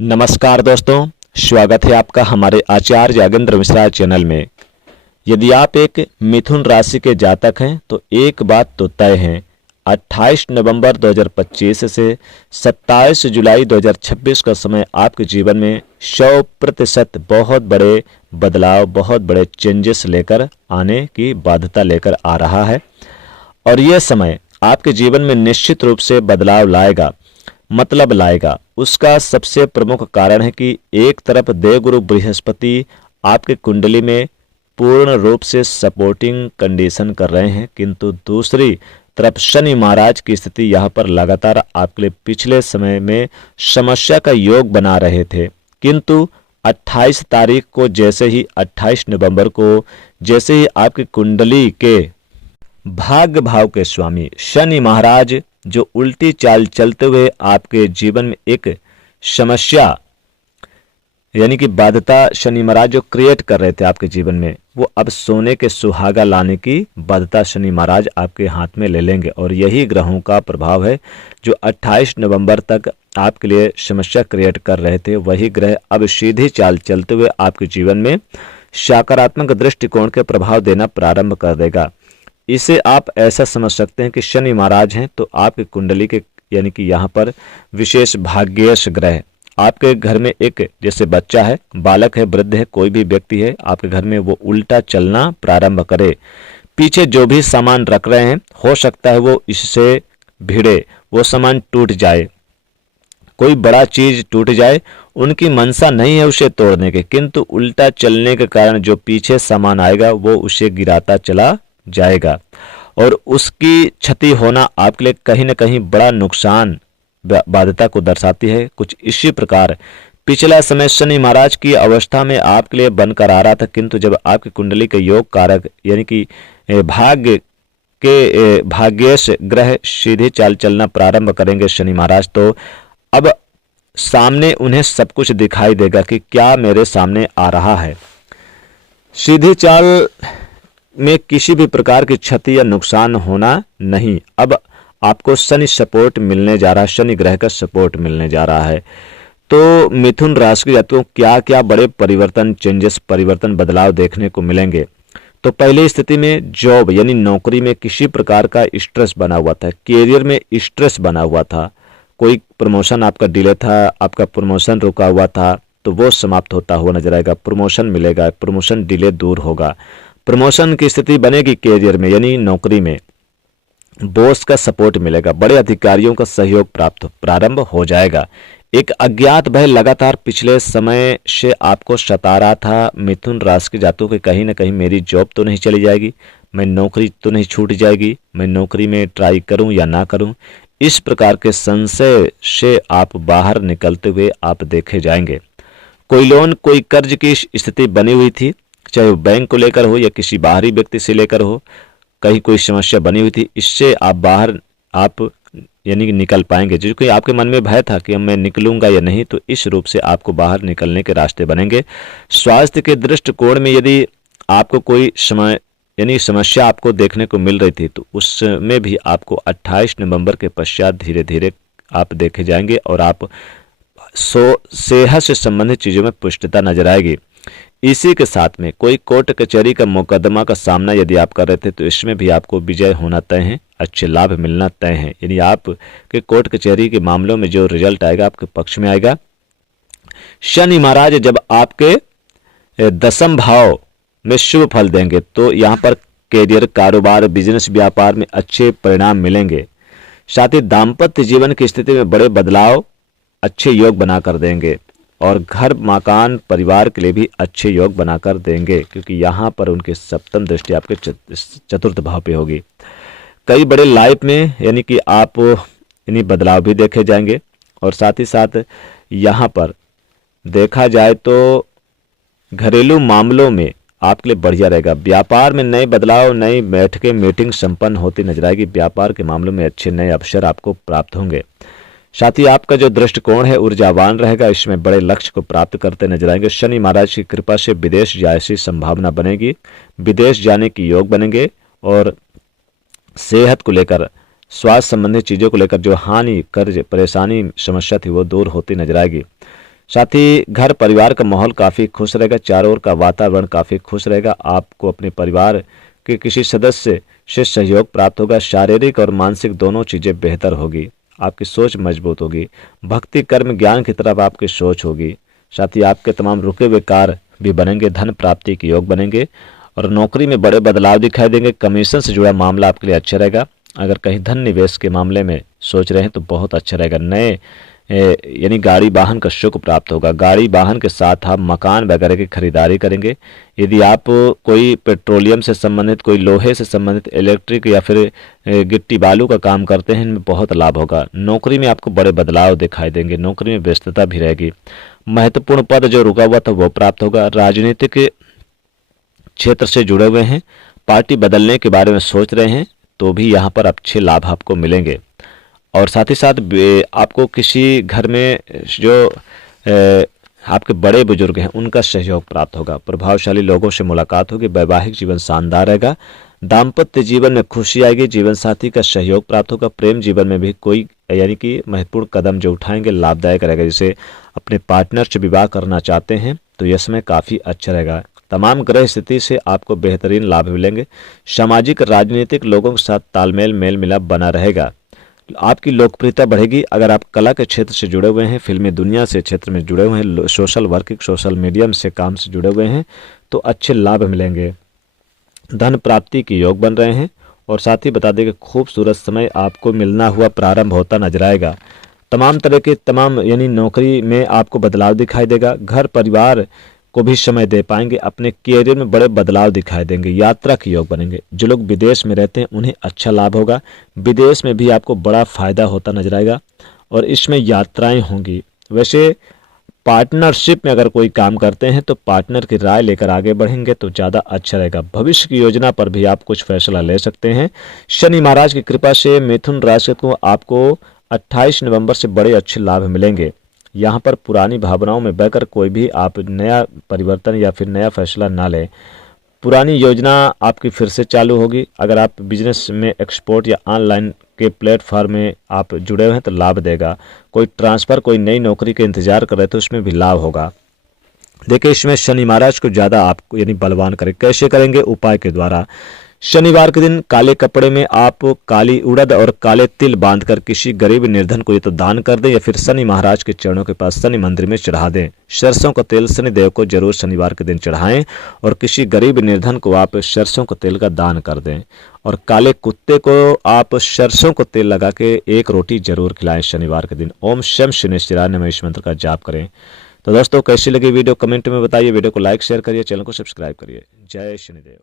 नमस्कार दोस्तों, स्वागत है आपका हमारे आचार्य यागेंद्र मिश्रा चैनल में। यदि आप एक मिथुन राशि के जातक हैं तो एक बात तो तय है, 28 नवंबर 2025 से 27 जुलाई 2026 का समय आपके जीवन में 100% बहुत बड़े बदलाव, बहुत बड़े चेंजेस लेकर आने की बाध्यता लेकर आ रहा है। और यह समय आपके जीवन में निश्चित रूप से बदलाव लाएगा, मतलब लाएगा। उसका सबसे प्रमुख कारण है कि एक तरफ देवगुरु बृहस्पति आपके कुंडली में पूर्ण रूप से सपोर्टिंग कंडीशन कर रहे हैं, किंतु दूसरी तरफ शनि महाराज की स्थिति यहाँ पर लगातार आपके लिए पिछले समय में समस्या का योग बना रहे थे। किंतु 28 तारीख को जैसे ही 28 नवंबर को जैसे ही आपकी कुंडली के भाग्य भाव के स्वामी शनि महाराज जो उल्टी चाल चलते हुए आपके जीवन में एक समस्या यानी कि बाध्यता शनि महाराज जो क्रिएट कर रहे थे आपके जीवन में, वो अब सोने के सुहागा लाने की बाध्यता शनि महाराज आपके हाथ में ले लेंगे। और यही ग्रहों का प्रभाव है जो 28 नवंबर तक आपके लिए समस्या क्रिएट कर रहे थे। वही ग्रह अब सीधी चाल चलते हुए आपके जीवन में सकारात्मक दृष्टिकोण के प्रभाव देना प्रारंभ कर देगा। इसे आप ऐसा समझ सकते हैं कि शनि महाराज हैं तो आपकी कुंडली के यानी कि यहाँ पर विशेष भाग्येश ग्रह आपके घर में एक जैसे बच्चा है, बालक है, वृद्ध है, कोई भी व्यक्ति है आपके घर में, वो उल्टा चलना प्रारंभ करे। पीछे जो भी सामान रख रहे हैं हो सकता है वो इससे भिड़े, वो सामान टूट जाए, कोई बड़ा चीज टूट जाए। उनकी मंशा नहीं है उसे तोड़ने के, किंतु उल्टा चलने के कारण जो पीछे सामान आएगा वो उसे गिराता चला जाएगा और उसकी क्षति होना आपके लिए कहीं ना कहीं बड़ा नुकसान बाध्यता को दर्शाती है। कुछ इसी प्रकार पिछला समय शनि महाराज की अवस्था में आपके लिए बनकर आ रहा था, किंतु जब आपकी कुंडली के योग कारक यानी कि भाग्य के भाग्येश ग्रह सीधे चाल चलना प्रारंभ करेंगे शनि महाराज, तो अब सामने उन्हें सब कुछ दिखाई देगा कि क्या मेरे सामने आ रहा है। सीधी चाल में किसी भी प्रकार की क्षति या नुकसान होना नहीं। अब आपको शनि सपोर्ट मिलने जा रहा है, शनि ग्रह का सपोर्ट मिलने जा रहा है। तो मिथुन राशि के जातकों को क्या क्या बड़े परिवर्तन, चेंजेस, परिवर्तन, बदलाव देखने को मिलेंगे। तो पहली स्थिति में जॉब यानी नौकरी में किसी प्रकार का स्ट्रेस बना हुआ था, कैरियर में स्ट्रेस बना हुआ था, कोई प्रमोशन आपका डिले था, आपका प्रमोशन रुका हुआ था तो वो समाप्त होता हुआ नजर आएगा। प्रमोशन मिलेगा, प्रमोशन डिले दूर होगा, प्रमोशन की स्थिति बनेगी कैरियर में यानी नौकरी में, बॉस का सपोर्ट मिलेगा, बड़े अधिकारियों का सहयोग प्रारंभ हो जाएगा। एक अज्ञात भय लगातार पिछले समय से आपको सता रहा था मिथुन राशि के जातकों के, कहीं ना कहीं मेरी जॉब तो नहीं चली जाएगी, मैं नौकरी तो नहीं छूट जाएगी, मैं नौकरी में ट्राई करूं या ना करूं। इस प्रकार के संशय से आप बाहर निकलते हुए आप देखे जाएंगे। कोई लोन, कोई कर्ज की स्थिति बनी हुई थी, चाहे वो बैंक को लेकर हो या किसी बाहरी व्यक्ति से लेकर हो, कहीं कोई समस्या बनी हुई थी, इससे आप बाहर आप यानी कि निकल पाएंगे। जो कि आपके मन में भय था कि मैं निकलूंगा या नहीं, तो इस रूप से आपको बाहर निकलने के रास्ते बनेंगे। स्वास्थ्य के दृष्टिकोण में यदि आपको कोई समय यानी समस्या आपको देखने को मिल रही थी तो उसमें भी आपको 28 नवंबर के पश्चात धीरे धीरे आप देखे जाएंगे और आप सेहत से संबंधित चीज़ों में पुष्टता नजर आएगी। इसी के साथ में कोई कोर्ट कचहरी का मुकदमा का सामना यदि आप कर रहे थे तो इसमें भी आपको विजय होना तय है, अच्छे लाभ मिलना तय है। यानी आप के कोर्ट कचहरी के मामलों में जो रिजल्ट आएगा आपके पक्ष में आएगा। शनि महाराज जब आपके दसम भाव में शुभ फल देंगे तो यहाँ पर कैरियर, कारोबार, बिजनेस, व्यापार में अच्छे परिणाम मिलेंगे। साथ ही दाम्पत्य जीवन की स्थिति में बड़े बदलाव अच्छे योग बनाकर देंगे और घर, मकान, परिवार के लिए भी अच्छे योग बनाकर देंगे, क्योंकि यहाँ पर उनके सप्तम दृष्टि आपके चतुर्थ भाव पे होगी। कई बड़े लाइफ में यानी कि आप यानी बदलाव भी देखे जाएंगे। और साथ ही साथ यहाँ पर देखा जाए तो घरेलू मामलों में आपके लिए बढ़िया रहेगा। व्यापार में नए बदलाव, नई बैठकें, मीटिंग संपन्न होती नजर आएगी। व्यापार के मामलों में अच्छे नए अवसर आपको प्राप्त होंगे। साथ ही आपका जो दृष्टिकोण है ऊर्जावान रहेगा, इसमें बड़े लक्ष्य को प्राप्त करते नजर आएंगे। शनि महाराज की कृपा से विदेश जैसी संभावना बनेगी, विदेश जाने की योग बनेंगे और सेहत को लेकर, स्वास्थ्य संबंधी चीजों को लेकर जो हानि, कर्ज, परेशानी, समस्या थी वो दूर होती नजर आएगी। साथ ही घर परिवार का माहौल काफ़ी खुश रहेगा, चारों ओर का वातावरण काफ़ी खुश रहेगा। आपको अपने परिवार के किसी सदस्य से सहयोग प्राप्त होगा। शारीरिक और मानसिक दोनों चीज़ें बेहतर होगी। आपकी सोच मजबूत होगी। भक्ति कर्म ज्ञान की तरफ आपकी सोच होगी। साथ ही आपके तमाम रुके हुए कार्य भी बनेंगे, धन प्राप्ति के योग बनेंगे और नौकरी में बड़े बदलाव दिखाई देंगे। कमीशन से जुड़ा मामला आपके लिए अच्छा रहेगा। अगर कहीं धन निवेश के मामले में सोच रहे हैं तो बहुत अच्छा रहेगा। नए यानी गाड़ी वाहन का सुख प्राप्त होगा। गाड़ी वाहन के साथ आप मकान वगैरह की खरीदारी करेंगे। यदि आप कोई पेट्रोलियम से संबंधित, कोई लोहे से संबंधित, इलेक्ट्रिक या फिर गिट्टी बालू का काम करते हैं, इनमें बहुत लाभ होगा। नौकरी में आपको बड़े बदलाव दिखाई देंगे। नौकरी में व्यस्तता भी रहेगी। महत्वपूर्ण पद जो रुका हुआ था वो प्राप्त होगा। राजनीतिक क्षेत्र से जुड़े हुए हैं, पार्टी बदलने के बारे में सोच रहे हैं तो भी यहाँ पर अच्छे लाभ आपको मिलेंगे। और साथ ही साथ आपको किसी घर में जो आपके बड़े बुजुर्ग हैं उनका सहयोग प्राप्त होगा। प्रभावशाली लोगों से मुलाकात होगी। वैवाहिक जीवन शानदार रहेगा। दाम्पत्य जीवन में खुशी आएगी। जीवन साथी का सहयोग प्राप्त होगा। प्रेम जीवन में भी कोई यानी कि महत्वपूर्ण कदम जो उठाएंगे लाभदायक रहेगा। जैसे अपने पार्टनर से विवाह करना चाहते हैं तो यह समय काफ़ी अच्छा रहेगा। तमाम ग्रह स्थिति से आपको बेहतरीन लाभ मिलेंगे। सामाजिक राजनीतिक लोगों के साथ तालमेल मेल मिलाप बना रहेगा। आपकी लोकप्रियता बढ़ेगी। अगर आप कला के क्षेत्र से जुड़े हुए हैं, फिल्मी दुनिया से क्षेत्र में जुड़े हुए हैं, सोशल वर्किंग, सोशल मीडियम से काम से जुड़े हुए हैं तो अच्छे लाभ मिलेंगे। धन प्राप्ति के योग बन रहे हैं। और साथ ही बता दें कि खूबसूरत समय आपको मिलना हुआ प्रारंभ होता नजर आएगा। तमाम तरह के यानी नौकरी में आपको बदलाव दिखाई देगा। घर परिवार को भी समय दे पाएंगे। अपने कैरियर में बड़े बदलाव दिखाई देंगे। यात्रा के योग बनेंगे। जो लोग विदेश में रहते हैं उन्हें अच्छा लाभ होगा। विदेश में भी आपको बड़ा फायदा होता नजर आएगा और इसमें यात्राएं होंगी। वैसे पार्टनरशिप में अगर कोई काम करते हैं तो पार्टनर की राय लेकर आगे बढ़ेंगे तो ज़्यादा अच्छा रहेगा। भविष्य की योजना पर भी आप कुछ फैसला ले सकते हैं। शनि महाराज की कृपा से मिथुन राशि को आपको 28 नवंबर से बड़े अच्छे लाभ मिलेंगे। यहाँ पर पुरानी भावनाओं में बहकर कोई भी आप नया परिवर्तन या फिर नया फैसला ना लें। पुरानी योजना आपकी फिर से चालू होगी। अगर आप बिजनेस में, एक्सपोर्ट या ऑनलाइन के प्लेटफॉर्म में आप जुड़े हुए हैं तो लाभ देगा। कोई ट्रांसफ़र, कोई नई नौकरी के इंतजार कर रहे तो उसमें भी लाभ होगा। देखिए इसमें शनि महाराज को ज़्यादा आपको यानी बलवान करें। कैसे करेंगे? उपाय के द्वारा। शनिवार के दिन काले कपड़े में आप काली उड़द और काले तिल बांधकर किसी गरीब निर्धन को ये तो दान कर दें या फिर शनि महाराज के चरणों के पास शनि मंदिर में चढ़ा दें। सरसों का तेल शनिदेव को जरूर शनिवार के दिन चढ़ाएं और किसी गरीब निर्धन को आप सरसों का तेल का दान कर दें। और काले कुत्ते को आप सरसों को तेल लगा के एक रोटी जरूर खिलाएं शनिवार के दिन। ओम शम शनिश्चराय नमः इस मंत्र का जाप करें। तो दोस्तों कैसी लगी वीडियो कमेंट में बताइए। वीडियो को लाइक शेयर करिए, चैनल को सब्सक्राइब करिए। जय शनिदेव।